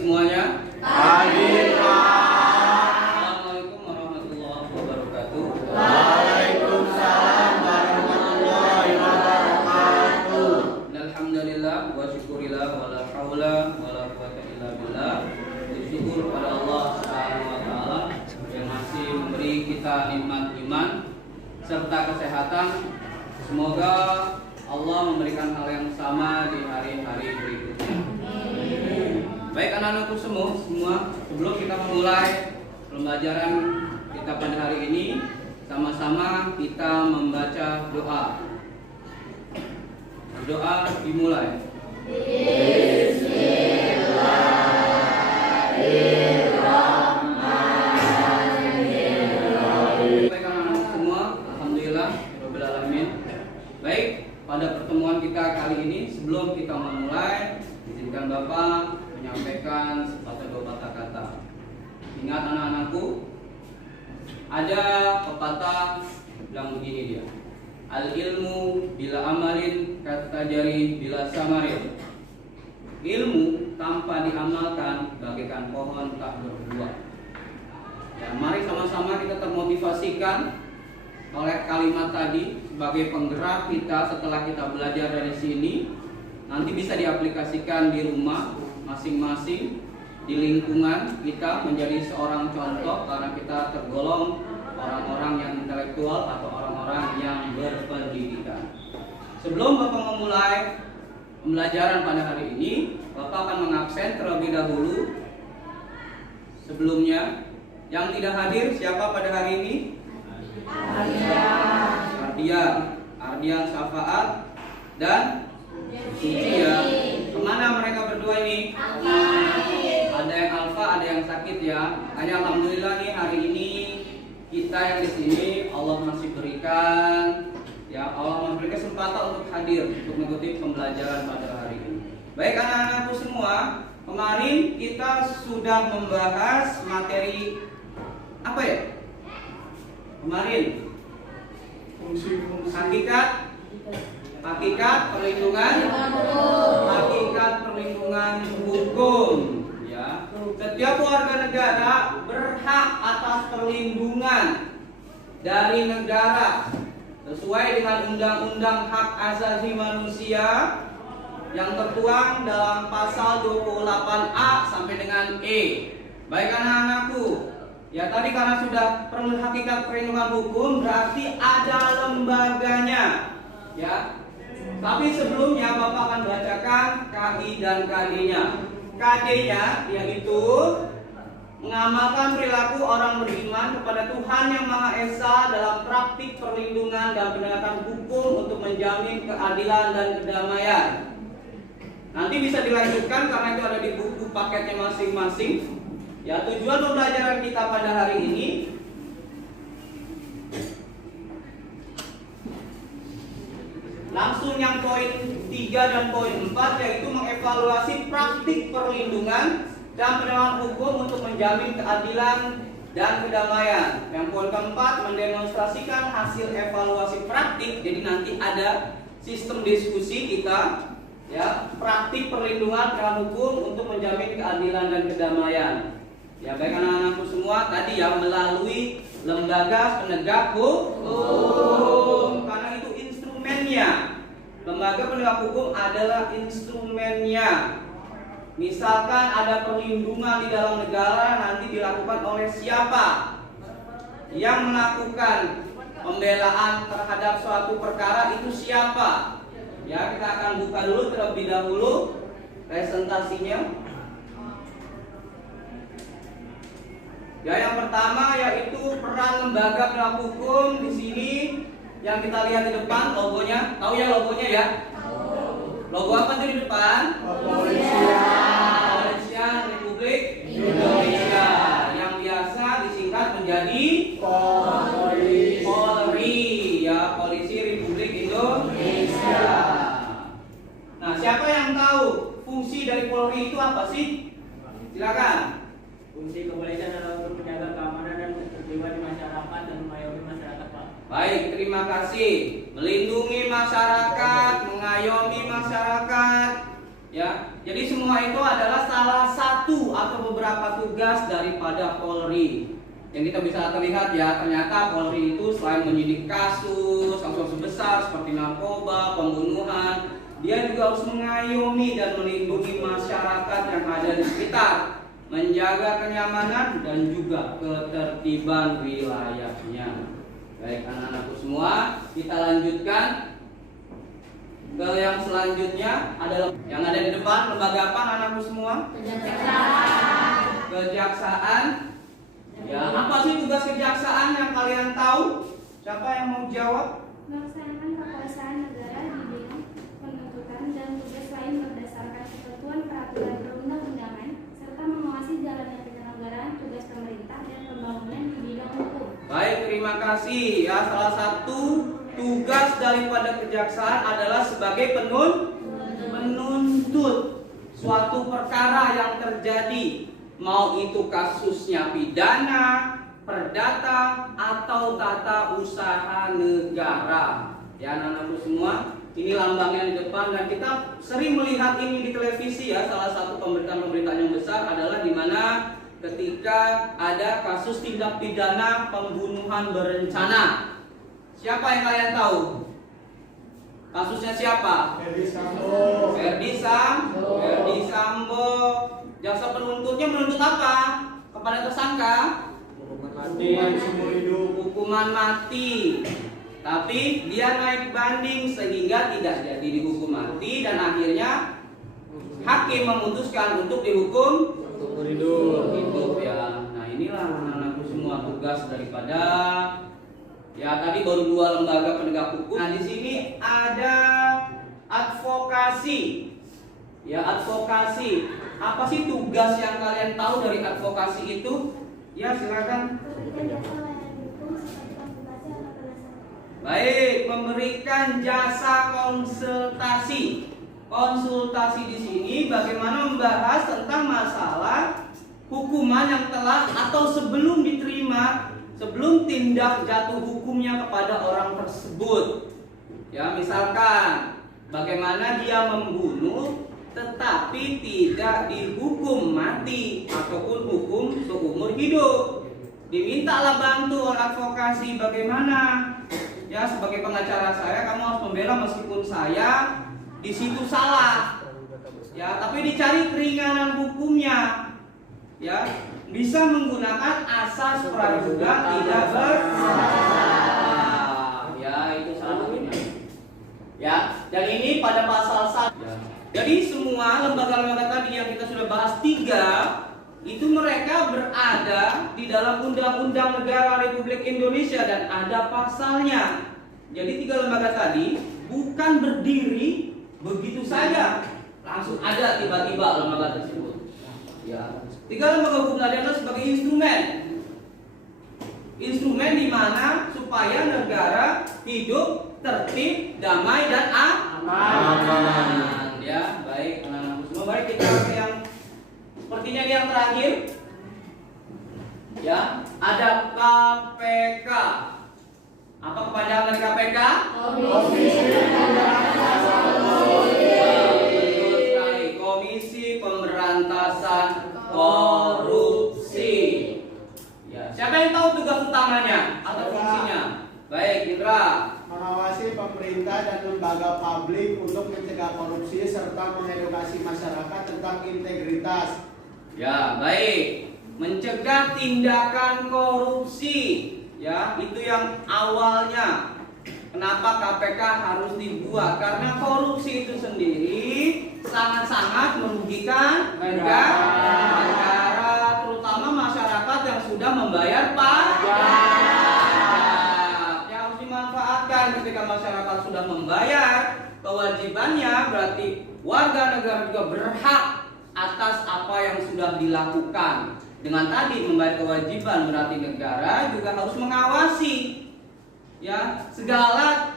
semuanya. Hadir, Pak. Assalamualaikum warahmatullahi wabarakatuh. Waalaikumsalam warahmatullahi wabarakatuh. Alhamdulillah wa syukurillah wa la haula wa la quwwata illa billah. Bersyukur pada Allah Subhanahu wa taala yang masih memberi kita nikmat iman serta kesehatan. Semoga Allah memberikan hal yang sama di hari-hari berikutnya. Baik anak-anakku semua, sebelum kita memulai pembelajaran kita pada hari ini, sama-sama kita membaca doa. Doa dimulai. Bismillahirrahmanirrahim. Baik anak-anak semua, alhamdulillah rabbil alamin. Baik, pada pertemuan kita kali ini sebelum kita memulai, izinkan Bapak menyampaikan sepatah dua patah kata. Ingat anak-anakku, ada pepatah bilang begini dia. Al ilmu bila amalin kata jari bila samarin. Ilmu tanpa diamalkan bagaikan pohon tak berbuah. Ya, mari sama-sama kita termotivasikan oleh kalimat tadi sebagai penggerak kita setelah kita belajar dari sini. Nanti bisa diaplikasikan di rumah masing-masing, di lingkungan kita menjadi seorang contoh karena kita tergolong orang-orang yang intelektual atau orang-orang yang berpendidikan. Sebelum Bapak memulai pembelajaran pada hari ini, Bapak akan mengabsen terlebih dahulu. Sebelumnya, yang tidak hadir siapa pada hari ini? Ardian Syafaat dan Suci ya. Kemana mereka berdua ini? Ada yang alfa, ada yang sakit ya. Hanya alhamdulillah nih hari ini kita yang di sini Allah masih berikan ya, Allah memberi kesempatan untuk hadir untuk mengikuti pembelajaran pada hari ini. Baik anak-anakku semua, kemarin kita sudah membahas materi apa ya? Kemarin hakikat perlindungan hukum ya. Setiap warga negara berhak atas perlindungan dari negara sesuai dengan Undang-Undang Hak Asasi Manusia yang tertuang dalam pasal 28A sampai dengan E. Baik anak-anakku, ya tadi karena sudah hakikat perlindungan hukum berarti ada lembaganya ya. Tapi sebelumnya Bapak akan bacakan KI dan KD-nya. KD-nya yaitu mengamalkan perilaku orang beriman kepada Tuhan Yang Maha Esa dalam praktik perlindungan dan penegakan hukum untuk menjamin keadilan dan kedamaian. Nanti bisa dilanjutkan karena itu ada di buku paketnya masing-masing. Ya, tujuan pembelajaran kita pada hari ini langsung yang poin 3 dan poin 4, yaitu mengevaluasi praktik perlindungan dan penegakan hukum untuk menjamin keadilan dan kedamaian. Yang poin keempat, mendemonstrasikan hasil evaluasi praktik. Jadi nanti ada sistem diskusi kita ya, praktik perlindungan dan hukum untuk menjamin keadilan dan kedamaian. Ya baik anak-anakku semua, tadi ya melalui lembaga penegak hukum. Karena itu instrumennya. Lembaga penegak hukum adalah instrumennya. Misalkan ada perlindungan di dalam negara, nanti dilakukan oleh siapa? Yang melakukan pembelaan terhadap suatu perkara itu siapa? Ya, kita akan buka dulu terlebih dahulu presentasinya. Ya, yang pertama yaitu peran lembaga penegak hukum di sini yang kita lihat di depan logonya. Tahu ya logonya ya? Logo apa tuh di depan? Kepolisian Republik Indonesia yang biasa disingkat menjadi Polri ya, Polisi Republik Indonesia. Nah, siapa yang tahu fungsi dari Polri itu apa sih? Silakan. Fungsi kepolisian adalah untuk menjaga keamanan dan ketertiban di masyarakat dan mengayomi masyarakat, Pak. Baik, terima kasih. Melindungi masyarakat, mengayomi masyarakat. Ya, jadi semua itu adalah salah satu atau beberapa tugas daripada Polri. Yang kita bisa terlihat ya, ternyata Polri itu selain menyidik kasus besar seperti narkoba, pembunuhan, dia juga harus mengayomi dan melindungi masyarakat yang ada di sekitar, menjaga kenyamanan dan juga ketertiban wilayahnya. Baik anak-anakku semua, kita lanjutkan ke yang selanjutnya adalah yang ada di depan. Lembaga apa anak-anakku semua? Kejaksaan. Ya, apa sih tugas kejaksaan yang kalian tahu? Siapa yang mau jawab? Melaksanakan kekuasaan negara di bidang penuntutan dan tugas lain berdasarkan ketentuan peraturan perundang-undangan serta mengawasi jalannya penyelenggaraan tugas pemerintah dan pembangunan di bidang hukum. Baik, terima kasih. Ya, salah satu tugas daripada kejaksaan adalah sebagai penuntut suatu perkara yang terjadi, mau itu kasusnya pidana, perdata, atau tata usaha negara. Ya anak-anakku semua, ini lambangnya di depan dan kita sering melihat ini di televisi ya. Salah satu pemberitaan-pemberitaan yang besar adalah di mana ketika ada kasus tindak pidana pembunuhan berencana. Siapa yang kalian tahu? Kasusnya siapa? Ferdi Sambo. Ferdi Sambo. Jaksa penuntutnya menuntut apa kepada tersangka? Hukuman seumur hidup. Hukuman mati. Tapi dia naik banding sehingga tidak jadi dihukum mati dan akhirnya hakim memutuskan untuk dihukum Seumur hidup. ya. Nah inilah anak-anakku semua tugas daripada ya tadi baru 2 lembaga penegak hukum. Nah di sini ada advokasi. Ya advokasi. Apa sih tugas yang kalian tahu dari advokasi itu? Ya silakan. Memberikan jasa layanan hukum seperti konsultasi atau penasihat. Baik, memberikan jasa konsultasi. Konsultasi di sini bagaimana membahas tentang masalah hukuman yang telah atau sebelum diterima, sebelum tindak jatuh hukumnya kepada orang tersebut. Ya, misalkan bagaimana dia membunuh tetapi tidak dihukum mati ataupun hukum seumur hidup. Dimintalah bantu oleh advokasi bagaimana? Ya, sebagai pengacara saya kamu harus membela meskipun saya di situ salah. Ya, tapi dicari keringanan hukumnya. Ya, bisa menggunakan asas praduga tidak bersalah. Ya, itu salah satunya. Ya, dan ini pada pasal 1. Ya. Jadi semua lembaga-lembaga tadi yang kita sudah bahas 3 itu mereka berada di dalam Undang-Undang Negara Republik Indonesia dan ada pasalnya. Jadi 3 lembaga tadi bukan berdiri begitu saja, langsung ada tiba-tiba lembaga tersebut. Ya, 3 lembaga hukum tadi adalah sebagai instrumen di mana supaya negara hidup tertib, damai dan aman. Ya, baik anak-anakku semua. Mari kita ke yang sepertinya yang terakhir. Ya, ada KPK. Apa kepanjangan dari KPK? Betul sekali. Komisi Pemberantasan Korupsi. Ya, siapa yang tahu tugas utamanya atau fungsinya? Baik, Indra. Mengawasi pemerintah dan lembaga publik untuk mencegah korupsi serta mengedukasi masyarakat tentang integritas. Ya, baik. Mencegah tindakan korupsi. Ya, itu yang awalnya. Kenapa KPK harus dibuat? Karena korupsi itu sendiri sangat-sangat merugikan negara, terutama masyarakat yang sudah membayar pajak. Ketika masyarakat sudah membayar kewajibannya, berarti warga negara juga berhak atas apa yang sudah dilakukan. Dengan tadi membayar kewajiban berarti negara juga harus mengawasi ya segala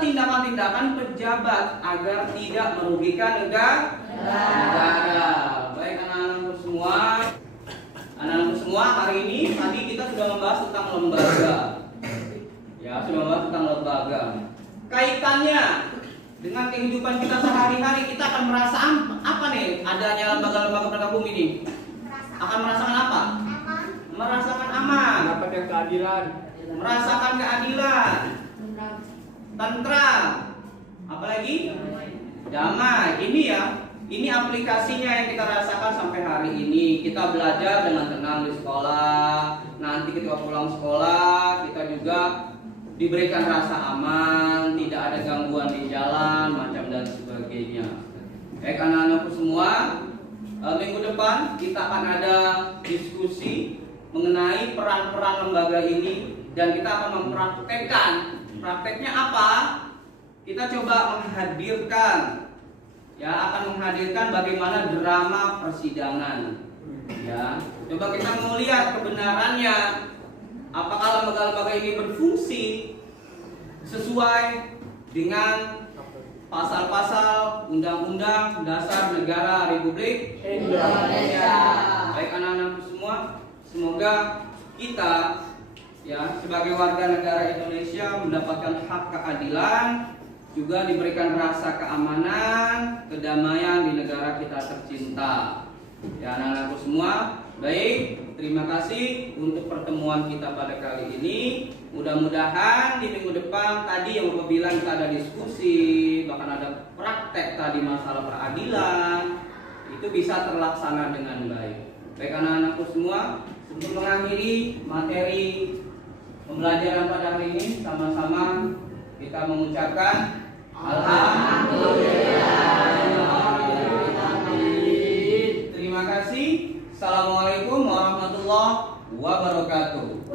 tindakan-tindakan pejabat agar tidak merugikan negara. Baik anak-anakku semua, hari ini tadi kita sudah membahas tentang lembaga. Ya, sudah membahas tentang lembaga. Kaitannya dengan kehidupan kita sehari-hari, kita akan merasa apa nih? adanya lembaga-lembaga penegak hukum ini? Akan merasakan apa? Merasakan aman, Mendapatkan keadilan. merasakan keadilan, tentram, apalagi damai. Ini ya, ini aplikasinya yang kita rasakan sampai hari ini. Kita belajar dengan tenang di sekolah. Nanti ketika pulang sekolah, kita juga diberikan rasa aman, tidak ada gangguan di jalan, macam dan sebagainya. Baik anak-anakku semua, minggu depan kita akan ada diskusi mengenai peran-peran lembaga ini dan kita akan mempraktekkan. Prakteknya apa? Kita coba menghadirkan, ya, akan menghadirkan bagaimana drama persidangan. Ya, coba kita mau lihat kebenarannya. Apakah lembaga-lembaga ini berfungsi sesuai dengan pasal-pasal Undang-Undang Dasar Negara Republik Indonesia. Baik anak-anakku semua, semoga kita ya sebagai warga negara Indonesia mendapatkan hak keadilan, juga diberikan rasa keamanan, kedamaian di negara kita tercinta. Ya anak-anakku semua, baik, terima kasih untuk pertemuan kita pada kali ini. Mudah-mudahan di minggu depan tadi yang Bapak bilang kita ada diskusi, bahkan ada praktek tadi masalah peradilan, itu bisa terlaksana dengan baik. Baik anak-anakku semua, untuk mengakhiri materi pembelajaran pada hari ini, sama-sama kita mengucapkan Alhamdulillah. Terima kasih. Assalamualaikum warahmatullahi wabarakatuh.